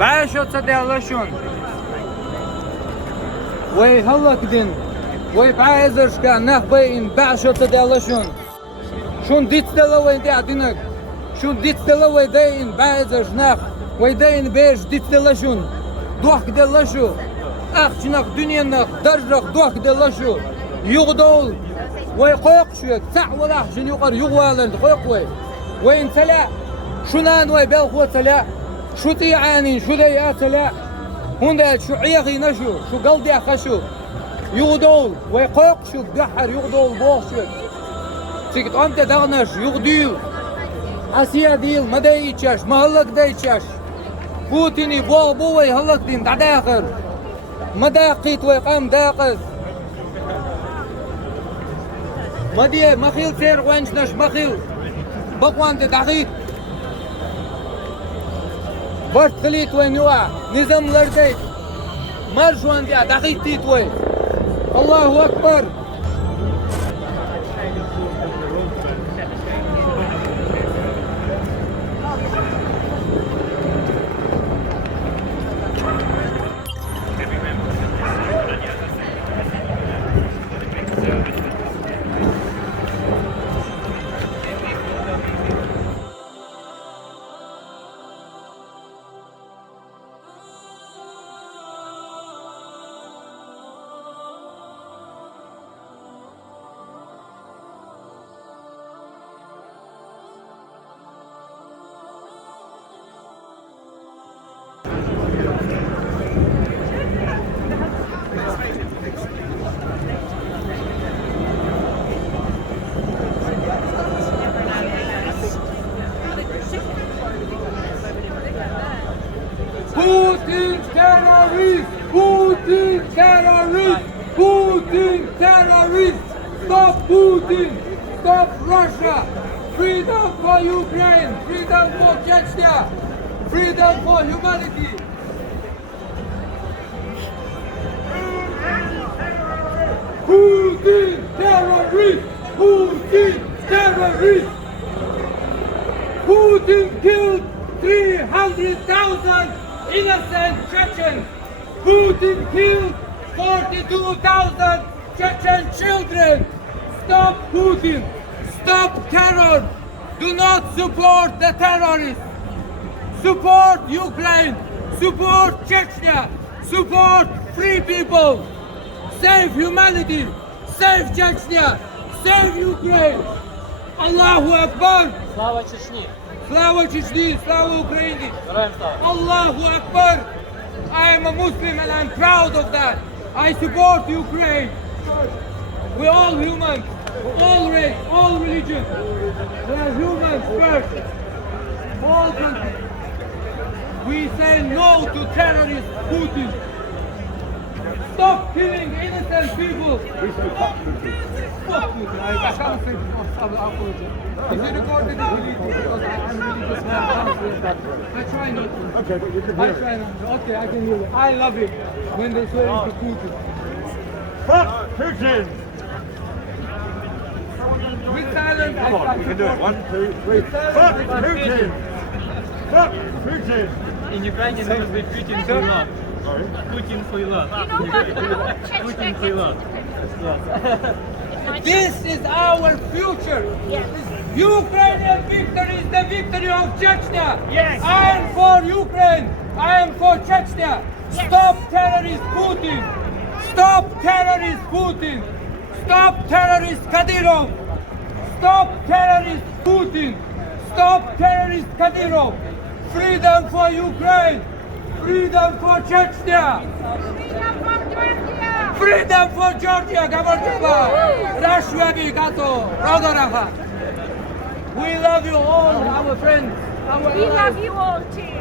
بعشرة دلشون وي هلكدن وي بعزرش كان نخبين بعشرة دلشون شون ديت دلوين دي عدينك شون ديت دلوين دين بعزرش نخ وي دين بيش ديت دلشون دوخ دلشو أخشنخ دنيانخ درجرخ دوخ دلشو يغدول وي قوق شوك تع ولا أخشن يقر يغوالن قوق وين تلا شنان وي بلخو تلا شو تيعانين شو دي أتلا هندا شو عيغي نشو شو قلدي أخشو يغدول ويقوق شو بحر يغدول بوخ شو تيكت أنت دغنش يغديل أسيا ديل ما دايتشاش ما هلك دايتشاش بوتيني بوغ بوي هلك دين داخر ما داقيت ويقام داقس ما دي مخيل سير وينشنش مخيل بقوان دقيق برد خليت وين يوع نظام لرديت مرجوان دي دقيق تيت وين الله أكبر Putin terrorist! Putin terrorist! Putin terrorist! Stop Putin! Stop Russia! Freedom for Ukraine! Freedom for Chechnya! Freedom for humanity! Putin terrorist! Putin terrorist! Putin killed 300,000 innocent Chechens. Putin killed 42,000 Chechen children. Stop Putin. Stop terror. Do not support the terrorists. Support Ukraine. Support Chechnya. Support free people. Save humanity. Save Chechnya. Save Ukraine. Allahu Akbar. Слава Чечні! Slava Chechnya, Slava Ukraine. Героям слава! Allahu Akbar. I am a Muslim and I'm proud of that. I support Ukraine. We're all humans, all race, all religion. We are humans first. All countries. We say no to terrorist Putin. Stop killing innocent people. Stop Putin. I can't say apology. If you recorded it, delete it because I'm religious man. I try not to. Okay, but you can I hear it. try not to. Okay, I can hear it. I love it when they swear to Putin. Fuck Putin! With silence, Come on, we can do it. 1, 2, 3. With silence, Fuck I Putin! Fuck Putin! In Ukraine it will be Putin for love. Sorry? Putin for love. You know what? Putin for love. Yes. This is our future. Yes. Ukrainian victory is the victory of Chechnya. Yes. I am for Ukraine. I am for Chechnya. Yes. Stop terrorist Putin. Stop terrorist Putin. Stop terrorist Kadyrov. Stop terrorist Putin. Stop terrorist Kadyrov. Freedom for Ukraine. Freedom for Chechnya. Freedom for Georgia. Gamarjava. Rashwabi Gato. Rogoraha. We love you all, our friends. Our We allies. love you all too.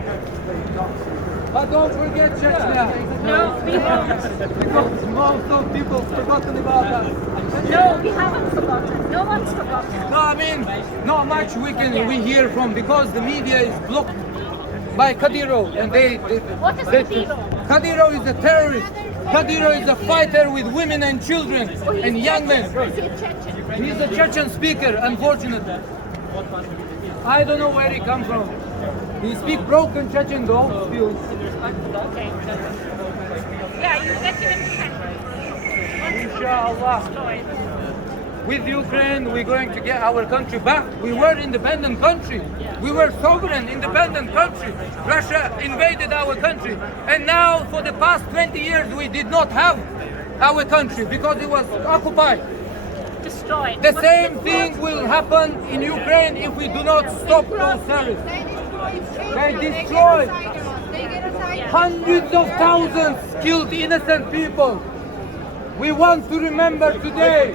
But don't forget Chechnya. No, we won't. Because most of people forgotten about us. No, we haven't forgotten. No one's forgotten. No, I mean, not much we hear from because the media is blocked by Kadyrov and What is Kadyrov? Kadyrov is a terrorist. Kadyrov is a fighter with women and children Oh, he's and young men. Chechen. Is he Chechen? He's a Chechen speaker, unfortunately. I don't know where he come from. He speak broken Chechen though, still. Okay. Yeah, you get him in country. Inshallah. With Ukraine, we're going to get our country back. We were independent country. We were sovereign, independent country. Russia invaded our country. And now, for the past 20 years, we did not have our country because it was occupied. Destroyed. The same thing will happen in Ukraine if we do not stop those terrorists. They destroyed hundreds of thousands, killed innocent people. We want to remember today.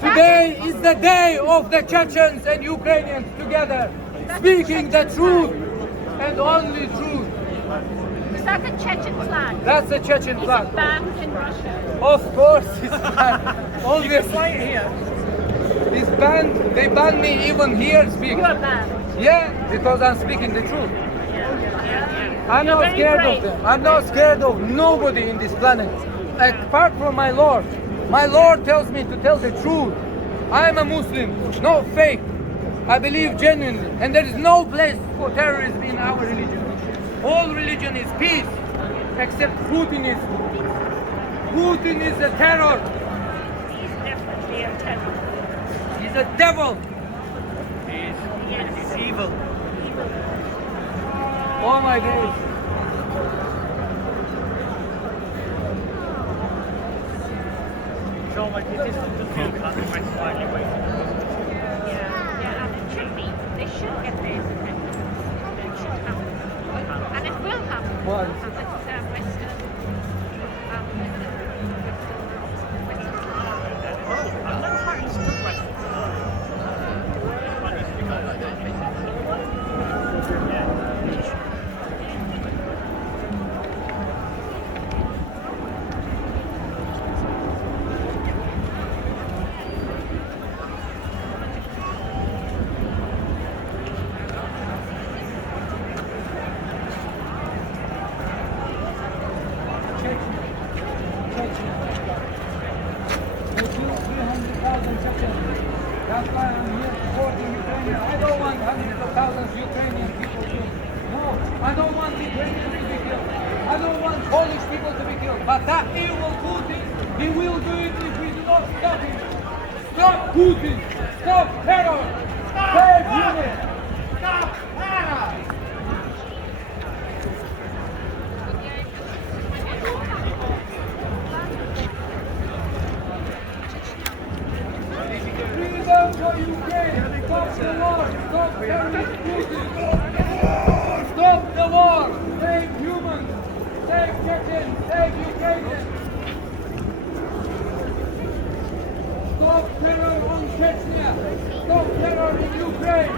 Today is the day of the Chechens and Ukrainians together, speaking the truth and only truth. Is that the Chechen flag? That's the Chechen Is flag. it banned in Russia? Of course, it's banned. Always. It's banned. They banned me even here speaking. You are banned. Yeah, because I'm speaking the truth. I'm You're not very scared brave. of them. I'm not scared of nobody in this planet. Apart from my Lord. My Lord tells me to tell the truth. I am a Muslim, not fake. I believe genuinely. And there is no place for terrorism in our religion. All religion is peace, except Putinism. Putin is a terror. He's definitely a terror. He's a devil. Yes. He's evil. Oh my days. Sean, like, it is the thing that the West slightly away from Yeah, and it should be. They should get this. It should happen. And it will happen. Why? And it's Western. I'm not quite stuck West. But it's They killed 300,000 Chechens. That's why I'm here supporting Ukraine. I don't want hundreds of thousands of Ukrainian people killed. No, I don't want Ukrainians to be killed. I don't want Polish people to be killed. But that evil Putin, he will do it if we do not stop him. Stop Putin! Stop terror! Save humans! Stop terror! Freedom for Ukraine! Stop the war! Stop terrorist Putin! Stop the war! Save humans! Save Chechens! Save Ukrainians! Stop terror on Chechnya! Stop terror in Ukraine!